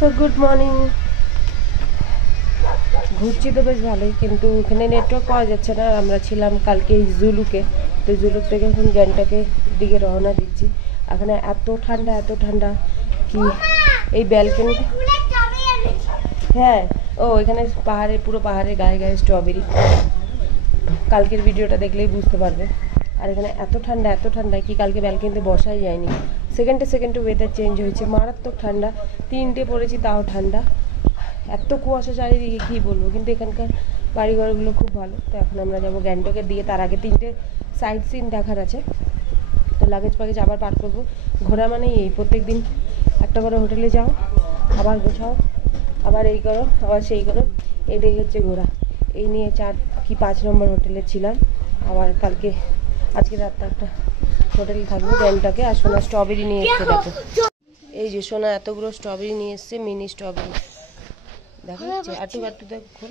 So good morning. ঘুরছি তো বেশ ভালোই, কিন্তু এখানে নেটওয়ার্ক পাওয়া যাচ্ছে না। আমরা ছিলাম কালকে জুলুকে, তো জুলুক থেকে এখন গ্যাংটকের দিকে রওনা দিচ্ছি। এখানে এত ঠান্ডা কি এই ব্যালকনি। হ্যাঁ, ও এখানে পাহাড়ে, পুরো পাহাড়ের গায়ে গায়ে স্ট্রবেরি। কালকের ভিডিওটা দেখলেই বুঝতে পারবে। আর এখানে এত ঠান্ডা কি কালকে ব্যালকনিতে বসাই যায়নি। সেকেন্ডে ওয়েদার চেঞ্জ হয়েছে, মারাত্মক ঠান্ডা। 3টে পড়েছি তাও ঠান্ডা, এত কুয়াশা চারিদিকে কী বলবো। কিন্তু এখানকার বাড়িঘরগুলো খুব ভালো। তো এখন আমরা যাবো গ্যাংটকের দিকে। তার আগে 3টে সাইট সিন দেখার আছে, তো লাগেজ পাগেজ আবার পার করবো। ঘোরা মানে এই প্রত্যেক দিন একটা করে হোটেলে যাও, আবার গোছাও, আবার এই করো, আবার সেই করো, এটাই হচ্ছে ঘোরা। এই নিয়ে 4 কি 5 নম্বর হোটেলে ছিলাম। আবার আজকে রাতটা একটা হোটেলে থাকবো গ্যাংটকে। আর সোনা স্ট্রবেরি নিয়ে এসছে, দেখো এই যে সোনা এতগুলো স্ট্রবেরি নিয়ে এসছে, মিনি স্ট্রবেরি দেখা যাচ্ছে। আটু দেখো,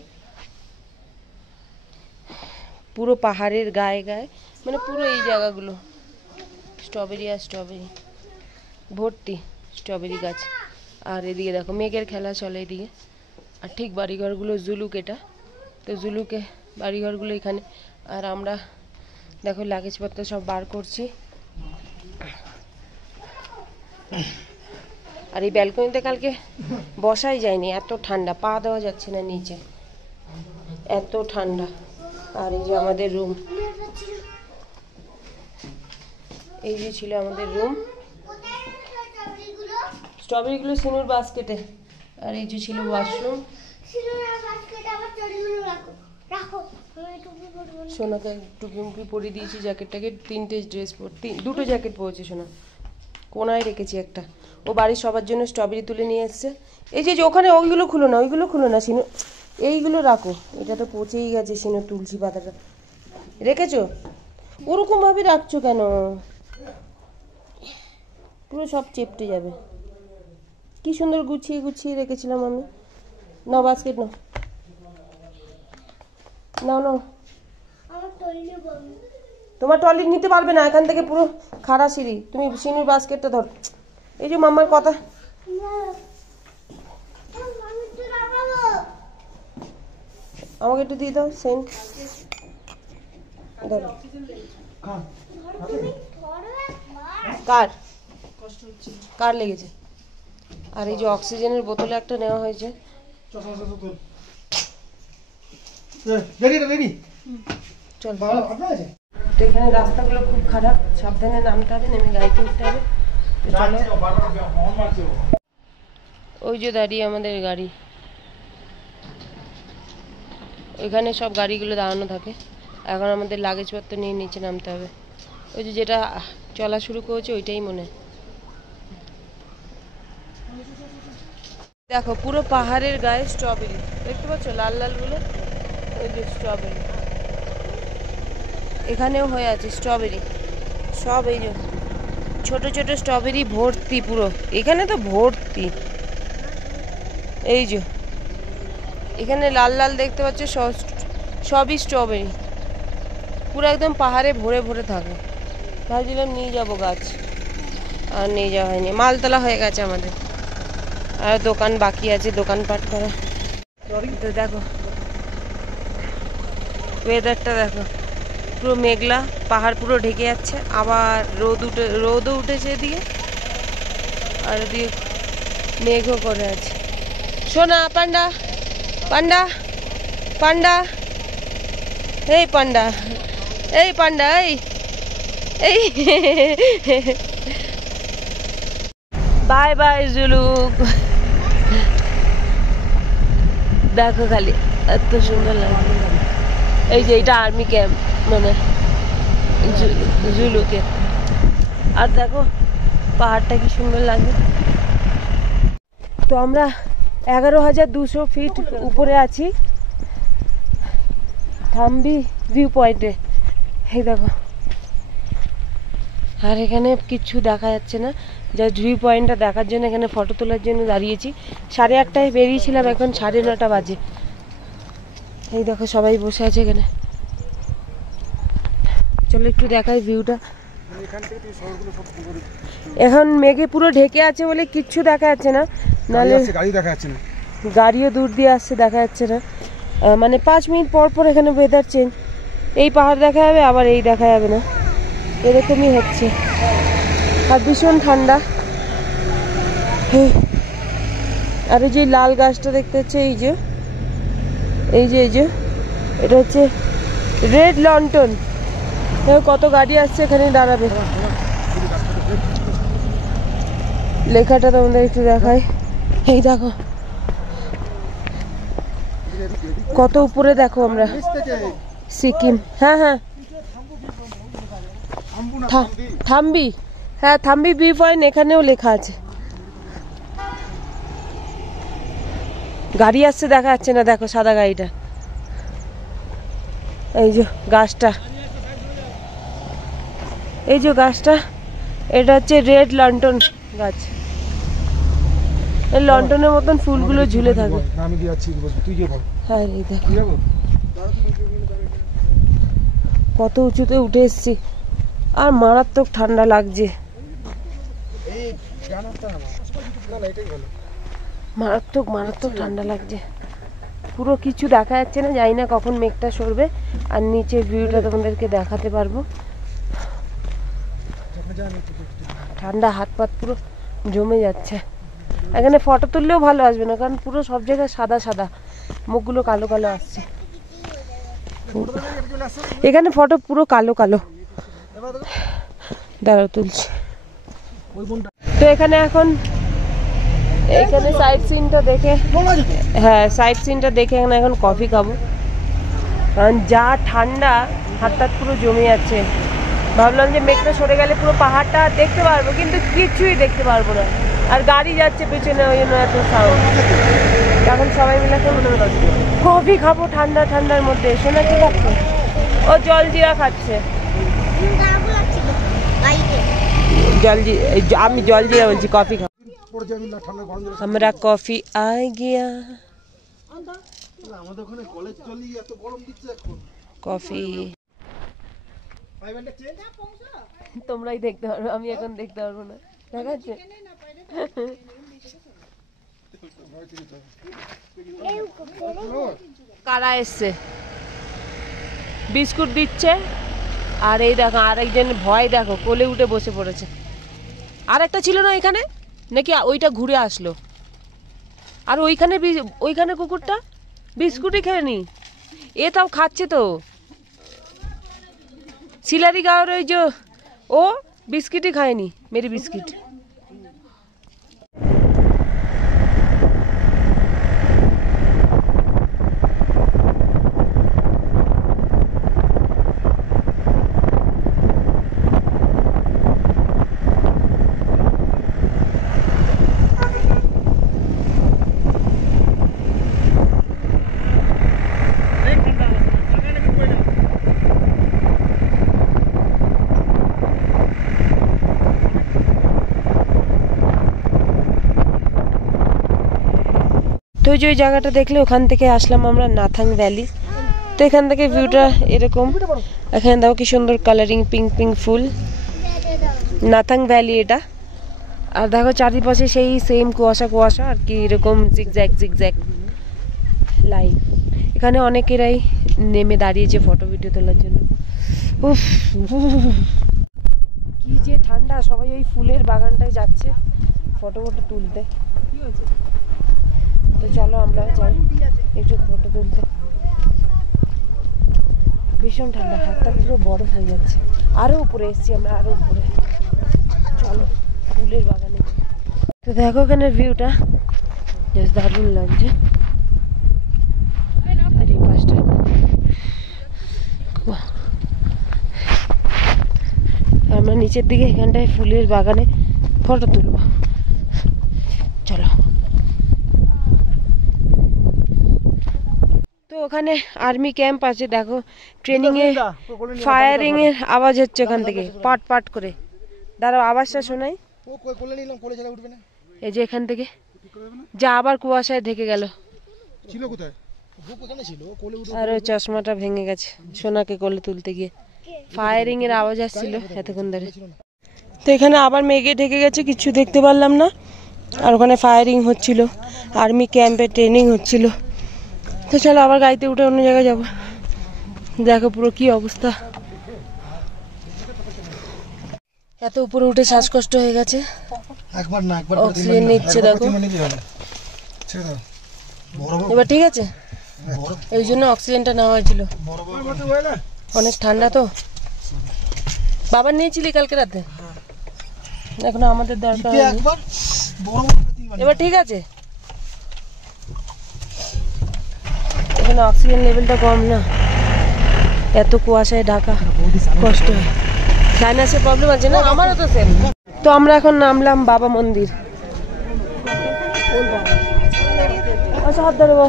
পুরো পাহাড়ের গায়ে গায়ে, মানে পুরো এই জায়গাগুলো স্ট্রবেরি আর স্ট্রবেরি ভর্তি, স্ট্রবেরি গাছ। আর এদিকে দেখো মেঘের খেলা চলে এদিকে। আর ঠিক বাড়িঘরগুলো জুলুক, এটা তো জুলুকে বাড়িঘরগুলো এখানে। আর আমরা দেখো লাগেজপত্র সব বার করছি। আর এই ব্যালকনিতে কালকে বসাই যায়নি, এত ঠান্ডা, পা দেওয়া যাচ্ছে না নিচে, এত ঠান্ডা। আর এই যে আমাদের রুম, এই যে ছিল আমাদের রুম। স্ট্রবেরিগুলো সিনুর বাস্কেটে। আর এই যে ছিল ওয়াশরুম। সোনাকে টুপি মুপি পরিয়ে দিয়েছি, জ্যাকেটটাকে 3টে ড্রেস দুটো জ্যাকেট পরেছে সোনা। কোনায় রেখেছি একটা, ও বাড়ির সবার জন্য স্ট্রবেরি তুলে নিয়ে এসছে। এই যে ওখানে ওইগুলো খুলো না সিনু, এইগুলো রাখো। এটা তো পচেই গেছে সিনু, তুলসী পাতাটা রেখেছো, ওরকমভাবে রাখছো কেন? পুরো সব চেপটে যাবে। কি সুন্দর গুছিয়ে রেখেছিলাম আমি। নাও বাস্কেট নাও, তোমার ট্রলি নিতে পারবে না, এখান থেকে পুরো খাড়া সিঁড়ি। তুমি সিনুর বাস্কেটটা ধর। এই যে মাম্মার কথা, আমাকে একটু দিয়ে দাও সেন্ট। কার লেগেছে? আর এই যে অক্সিজেনের বোতলে একটা নেওয়া হয়েছে। চল, তো এখানে রাস্তাগুলো খুব খারাপ, সাবধানে নামতে হবে, নেমে গাড়িতে উঠতে হবে। ওই যে দাঁড়িয়ে আমাদের গাড়ি, এখানে সব গাড়িগুলো দাঁড়ানো থাকে। এখন আমাদের লাগেজপত্র নিয়ে নিচে নামতে হবে। ওই যে যেটা চলা শুরু করেছে ওইটাই মনে হয়। দেখো পুরো পাহাড়ের গায়ে স্ট্রবেরি দেখতে পাচ্ছ, লাল গুলো, ওই যে স্ট্রবেরি। এখানেও হয়ে আছে স্ট্রবেরি সব, এই যে ছোট স্ট্রবেরি ভর্তি পুরো, এখানে তো ভর্তি। এই যে এখানে লাল দেখতে পাচ্ছ, সবই স্ট্রবেরি, পুরো একদম পাহাড়ে ভরে থাকে। ভাবছিলাম নিয়ে যাবো গাছ, আর নিয়ে যাওয়া হয়নি। মালতলা হয়ে গেছে আমাদের, আর দোকান বাকি আছে, দোকানপাট করা। তো দেখো ওয়েদারটা দেখো, পুরো মেঘলা, পাহাড় পুরো ঢেকে যাচ্ছে। আবার রোদও উঠেছে এদিকে, আর এদিকে মেঘও করে আছে। সোনা পান্ডা, এই পান্ডা, এই বাই বাই জুলুক। দেখো খালি এত সুন্দর লাগে। এই যে এটা আর্মি ক্যাম্প মানে জুলুকে। আর দেখো পাহাড়টা কি সুন্দর লাগে। তো আমরা 11,200 ফিট উপরে আছি, থাম্বি ভিউ পয়েন্টে। এই দেখো, আর এখানে কিচ্ছু দেখা যাচ্ছে না, জাস্ট ভিউ পয়েন্টটা দেখার জন্য এখানে ফটো তোলার জন্য দাঁড়িয়েছি। 8:30টায় বেরিয়েছিলাম, এখন 9:30 বাজে। এই দেখো সবাই বসে আছে এখানে। চলো একটু দেখাই ভিউটা। এখন মেঘে পুরো ঢেকে আছে বলে কিচ্ছু দেখা যাচ্ছে না, নালে গাড়ি দেখা যাচ্ছে না, গাড়িও দূর দিয়ে আসছে, দেখা যাচ্ছে না। মানে 5 মিনিট পর পর এখানে ওয়েদার চেঞ্জ, এই পাহাড় দেখা যাবে আবার এই দেখা যাবে না, এরকমই হচ্ছে। আর ভীষণ ঠান্ডা। আর এই যে লাল গাছটা দেখতে হচ্ছে, এই যে এটা হচ্ছে রেড লন্ঠন। কত গাড়ি আসছে এখানে দাঁড়াবে। লেখাটা তোমাদের একটু দেখাই, এই দেখো কত উপরে, দেখো আমরা সিকিম। হ্যাঁ হ্যাঁ থাম্বি, হ্যাঁ থাম্বি ভিউ পয়েন্ট এখানেও লেখা আছে। গাড়ি আসছে দেখা যাচ্ছে না, দেখো সাদা গাড়িটা। এই যে গাছটা, এই যে গাছটা, এটা হচ্ছে রেড লন্ঠন গাছ। এই লন্ঠনের মতন ফুলগুলো ঝুলে থাকে। হ্যাঁ এই দেখো কত উঁচুতে উঠে এসছি, আর মারাত্মক ঠান্ডা লাগছে, মারাত্মক ঠান্ডা লাগছে। পুরো কিছু দেখা যাচ্ছে না, জানি না কখন মেঘটা সরবে আর নিচের ভিউটা তোমাদেরকে দেখাতে পারবো। ঠান্ডা, হাত পাত পুরো জমে যাচ্ছে। এখানে ফটো তুললেও ভালো আসবে না, কারণ পুরো সব জায়গায় সাদা সাদা, মুখগুলো কালো কালো আসছে। এখানে ফটো পুরো কালো কালো। দাঁড়াও তুলছি। তো এখানে এখন সাইড সিনটা দেখে, হ্যাঁ সাইড সিনটা দেখে এখন কফি খাবো, কারণ যা ঠান্ডা, হাত টাত পুরো জমে যাচ্ছে। ভাবলাম যে মেঘটা সরে গেলে পুরো পাহাড়টা দেখতে পারবো, কিন্তু কিছুই দেখতে পারবো না। আর গাড়ি যাচ্ছে পেছনে, ওই জন্য এত সাউন্ড। এখন সবাই মিলে কফি খাবো ঠান্ডার মধ্যে। শোনা কি খাচ্ছে? ও জলজিরা খাচ্ছে। আমি জলজিরা বলছি, কফি খাবো। আমরা কফি আ গিয়া, কফি তোমরাই দেখতে পারবে, আমি এখন দেখতে পারবো না। দেখাচ্ছে কারা এসছে, বিস্কুট দিচ্ছে। আর এই দেখো আরেকজন ভয়, দেখো কোলে উঠে বসে পড়েছে। আর একটা ছিল না এখানে, নাকি ওইটা ঘুরে আসলো? আর ওইখানে কুকুরটা বিস্কুটই খেয়নি, এ তাও খাচ্ছে তো। সিলারি গাঁওয়ের ওই যে, ও বিস্কিটই খায়নি, মেরি বিস্কিট। তো যে ওই জায়গাটা দেখলে, ওখান থেকে আসলাম আমরা নাথাং ভ্যালি। তো এখান থেকে ভিউটা এরকম। এখানে দেখো কি সুন্দর কালারিং পিঙ্ক ফুল, নাথাং ভ্যালি এটা। আর দেখো চারিপাশে সেই সেম কুয়াশা আর কি, এরকম জিগজ্যাগ লাইন। এখানে অনেকেরাই নেমে দাঁড়িয়েছে ফটো ভিডিও তোলার জন্য। উফ কি যে ঠান্ডা, সবাই ওই ফুলের বাগানটায় যাচ্ছে ফটো তুলতে। তো চলো আমরা যাই একটু ফটো তুলতে। ভীষণ ঠান্ডা, হাতটা পুরো বরফ হয়ে যাচ্ছে। আরো উপরে এসছি আমরা, আরো উপরে। চলো ফুলের বাগানে। তো দেখো এখানে ভিউটা জাস্ট দারুণ লাগছে। আর এই পাশটা আমরা নিচের দিকে এখানটায় ফুলের বাগানে ফটো তুলব। চলো। তো ওখানে আর্মি ক্যাম্প আছে, দেখো ট্রেনিং এ ফায়ারিং এর আওয়াজ হচ্ছে ওখান থেকে, পাট করে। দাঁড়াও আওয়াজটা শোনাই। এই যে এখান থেকে যা আবার কুয়াশায় ঢেকে গেল। আর ওই চশমাটা ভেঙে গেছে সোনাকে কোলে তুলতে গিয়ে। ফায়ারিং এর আওয়াজ আসছিল এতক্ষণ ধরে। তো এখানে আবার মেঘে ঢেকে গেছে, কিছু দেখতে পারলাম না। আর ওখানে ফায়ারিং হচ্ছিল, আর্মি ক্যাম্পে ট্রেনিং হচ্ছিল। তো চলো আবার গাড়িতে উঠে অন্য জায়গায় যাবো। দেখো পুরো কি অবস্থা, এত উপরে উঠে শ্বাসকষ্ট হয়ে গেছে। একবার না একবার অক্সিজেন নিচ্ছে দেখো। এবার ঠিক আছে, এই জন্য অক্সিজেনটা নেওয়া হয়েছিল। অনেক ঠান্ডা তো। বাবার নিয়েছিলি কালকে রাতে? এখন আমাদের দরকার হয়নি। এবার ঠিক আছে, এখানে অক্সিজেন লেভেলটা কম না, এত কুয়াশায় ঢাকা, কষ্ট হয়। সাইনাসের প্রবলেম আছে না, আমারও তো সেম। তো আমরা এখন নামলাম বাবা মন্দির। আচ্ছা হাত ধরবো।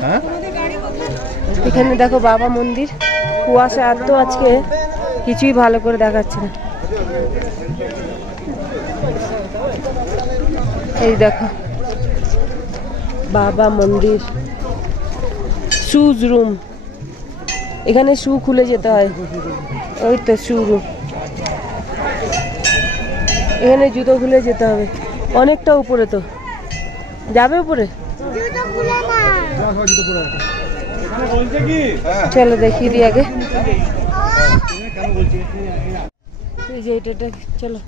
এখানে দেখো বাবা মন্দির, কুয়াশা এত আজকে কিছুই ভালো করে দেখাচ্ছে না। এই দেখো বাবা মন্দির। শুজ রুম, এখানে শু খুলে যেতে হয়। ওই তো শু রুম, এখানে জুতো খুলে যেতে হবে। অনেকটা উপরে, তো যাবে উপরে? চলো দেখিয়ে দিই আগে। এই যে এটা চলো।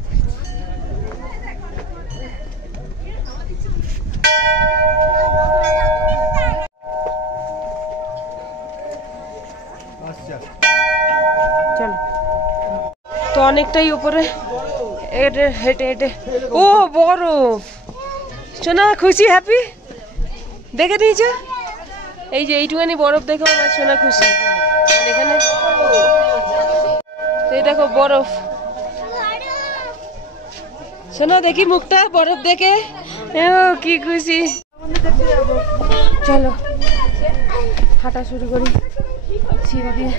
চলো, তো অনেকটাই উপরে হেঁটে হেঁটে। ও বরফ, সোনা খুশি, হ্যাপি দেখে নিয়েছো? এই যে এইটুখানি বরফ দেখে আমার সোনা খুশি। এখানে এই দেখো বরফ, সোনা দেখি মুখটা বরফ দেখে, কি খুশি। চলো হাঁটা শুরু করি সিঁড়ি দিয়ে।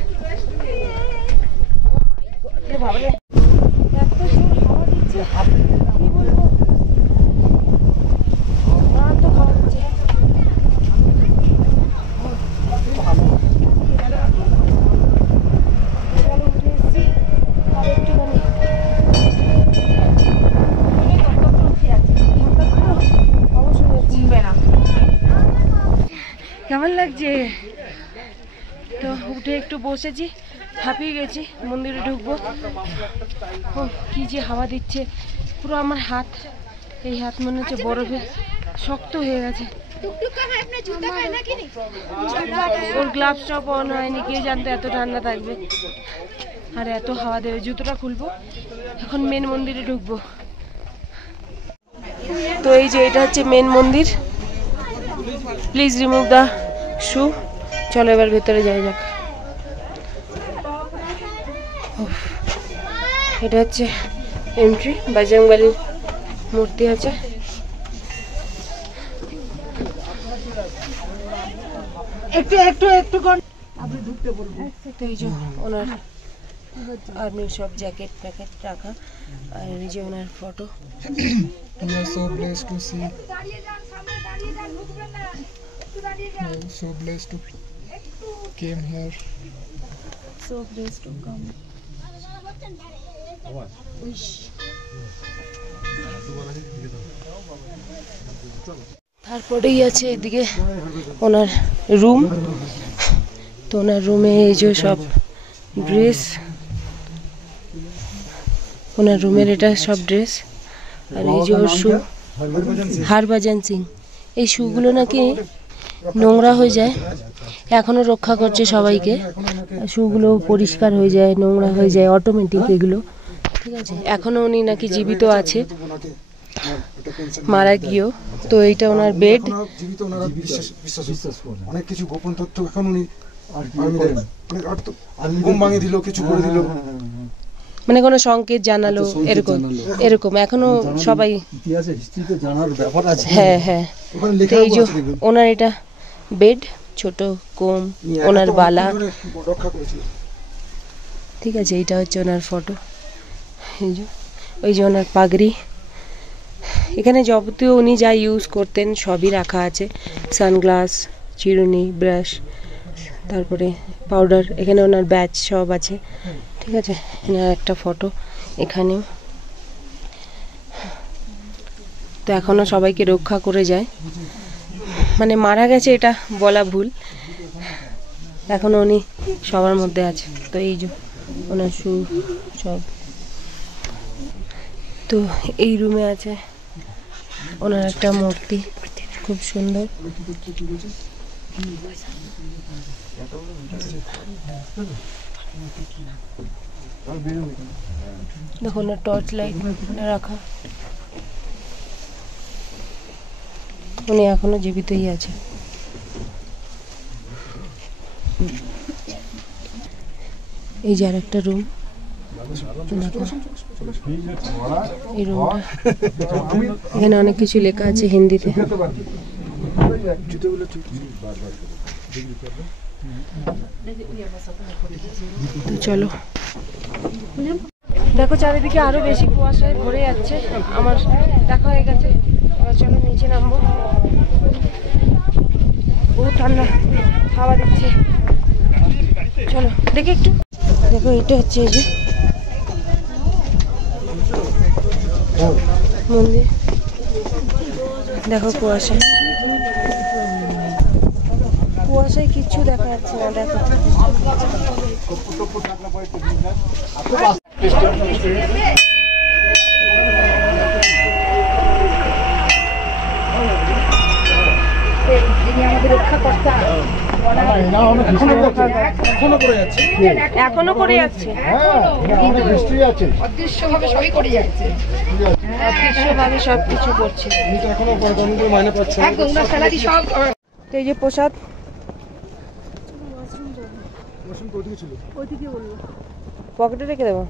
কেমন লাগছে? তো উঠে একটু বসেছি, হাঁপিয়ে গেছি। মন্দিরে ঢুকবো। ও কি যে হাওয়া দিচ্ছে, পুরো আমার হাত, এই হাত মনে হচ্ছে বরফে শক্ত হয়ে গেছে। ওর গ্লাভসটাও পরানো হয়নি, কে জানতো এত ঠান্ডা থাকবে আর এত হাওয়া দেবে। জুতোটা খুলবো, এখন মেন মন্দিরে ঢুকবো। তো এই যে এটা হচ্ছে মেন মন্দির। প্লিজ রিমুভ দ্য শু। চলো এবার ভেতরে যাই যাক। এটা হচ্ছে এন্ট্রি, বজরংবলীর মূর্তি আছে। একটু একটু একটু এই যে ওনার আর্মির সব জ্যাকেট প্যাকেট রাখা, আর এই যে ওনার photo. We are so blessed to see. So blessed to came here. So blessed to come. তারপরেই আছে এদিকে ওনার রুম। তো ওনার রুমে এই যে সব ড্রেস, ওনার রুমের এটা সব ড্রেস। আর এই যে ওর শু, হরভজন সিং। এই শুগুলো নাকি নোংরা হয়ে যায়, এখনো রক্ষা করছে সবাইকে। শুগুলো পরিষ্কার হয়ে যায়, নোংরা হয়ে যায় অটোমেটিক এগুলো, ঠিক আছে। এখনো উনি নাকি জীবিত আছে, মারা গিয়েও। তো এইটা ওনার বেড। অনেক কিছু গোপন তথ্য এখন উনি ঘুম ভাঙিয়ে দিল, কিছু করে দিল, মানে কোনো সংকেত জানালো, এরকম এরকম এখনো সবাই ইতিহাসে হিস্ট্রিতে জানার ব্যাপার আছে। হ্যাঁ হ্যাঁ। তো এই যে ওনার এটা বেড, ছোট কোম, ওনার বালা, ঠিক আছে। এইটা হচ্ছে ওনার ফটো। এই যে ওই যে ওনার পাগড়ি। এখানে যাবতীয় উনি যা ইউজ করতেন সবই রাখা আছে। সানগ্লাস, চিরুনি, ব্রাশ, তারপরে পাউডার। এখানে ওনার ব্যাচ সব আছে, ঠিক আছে। এনার একটা ফটো এখানেও। তো এখনো সবাইকে রক্ষা করে যায়, মানে মারা গেছে এটা বলা ভুল, এখনো উনি সবার মধ্যে আছে। তো এই যে ওনার শু সব, তো এই রুমে আছে ওনার একটা মূর্তি খুব সুন্দর। দেখো না টর্চ লাইট রাখা, উনি এখনো জীবিতই আছে। এই যে আর একটা রুম, এই রুমটা, এখানে অনেক কিছু লেখা আছে হিন্দিতে। তো চলো, দেখো চারিদিকে আরো বেশি কুয়াশায় ভরে যাচ্ছে, আমার দেখা হয়ে গেছে। এবার চলো নিচে নামবো, বহুত ঠান্ডা হাওয়া দিচ্ছে। চলো দেখি একটু, দেখো এটা হচ্ছে এই যে মন্দির, দেখো কুয়াশা, কুয়াশায় কিচ্ছু দেখা যাচ্ছে না। দেখো এখনো করে যাচ্ছে, অদৃশ্যভাবে সবই করে যাচ্ছে, অদৃশ্যভাবে সবকিছু করছে। তো এই যে প্রসাদ, পকেটে রেখে দেবো।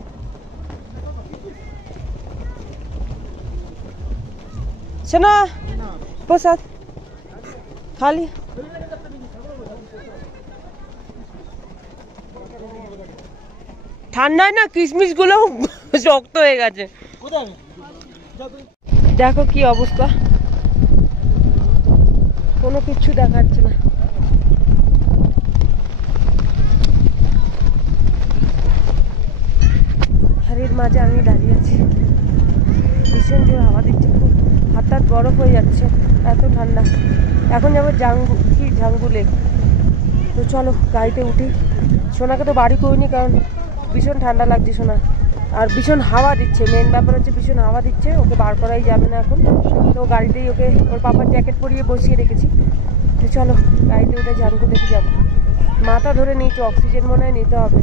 শোনা প্রসাদ খালি, ঠান্ডায় না কিশমিশ গুলো শক্ত হয়ে গেছে। দেখো কি অবস্থা, কোনো কিছু দেখাচ্ছে না। হাড়ির মাঝে আমি দাঁড়িয়ে আছি, ভীষণ জোর হাওয়া দিচ্ছে, খুব হাত হাত বরফ হয়ে যাচ্ছে, এত ঠান্ডা। এখন যাবো ঝাঙ্গু লেক। তো চলো গাড়িতে উঠি। সোনাকে তো বাড়ি করিনি, কারণ ভীষণ ঠান্ডা লাগছে সোনা, আর ভীষণ হাওয়া দিচ্ছে। মেন ব্যাপার হচ্ছে ভীষণ হাওয়া দিচ্ছে, ওকে বার করাই যাবে না এখন। তো গাড়িতেই ওকে ওর পাপার জ্যাকেট পরিয়ে বসিয়ে রেখেছি। তো চলো গাড়িতে উঠে ঝাঙ্গু লেকে যাবো। মাথা ধরে নিয়েছে, অক্সিজেন মনে হয় নিতে হবে।